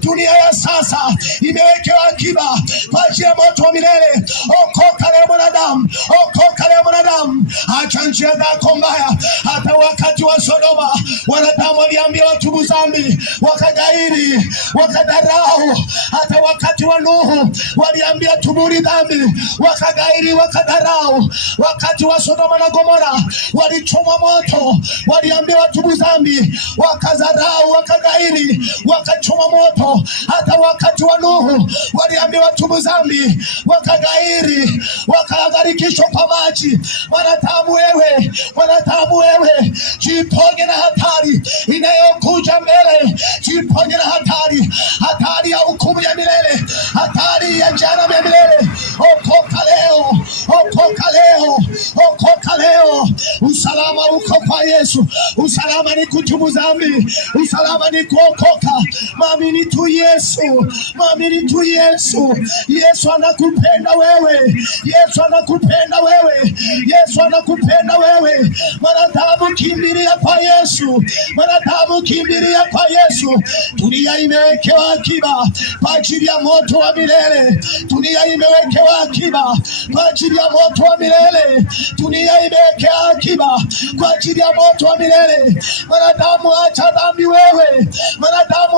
dunia ya sasa imewekewa akiba kwa ajili ya moto wa milele. Okoka leo mwanadamu, okoka leo mwanadamu, acha njia zako mbaya. Hata wakati wa Sodoma wanadamu waliambia watubu dhambi, wakagairi, wakadharau. Hata wakati wa Nuhu waliambia tubuni dhambi, wakagairi, wakadharau. Wakati wa Sodoma na Gomora walichomwa moto, waliambia watubu dhambi, wakadharau, wakagairi, wakachomwa moto. Hata wakati wa Nuhu waliambia watubu dhambi, wakagairi, wakagarikishwa kwa maji. Mwanadamu wewe, mwanadamu wewe, jiponye na hatari inayokuja mbele. Jiponye na hatari, hatari ya hukumu ya milele, hatari ya jehanamu ya milele. Okoka leo, okoka leo, okoka leo. Usalama uko kwa Yesu. Usalama ni kutubu dhambi, usalama ni kuokoka. Mwamini tu Yesu, mwamini tu Yesu. Yesu anakupenda wewe, Yesu anakupenda wewe, Yesu anakupenda wewe. Mwanadamu kimbilia kwa Yesu, mwanadamu kimbilia kwa Yesu. Dunia imewekewa akiba kwa ajili ya moto wa milele. Dunia imewekewa akiba kwa ajili ya moto wa milele. Dunia imewekewa akiba kwa ajili ya moto wa milele. Mwanadamu acha dhambi wewe, mwanadamu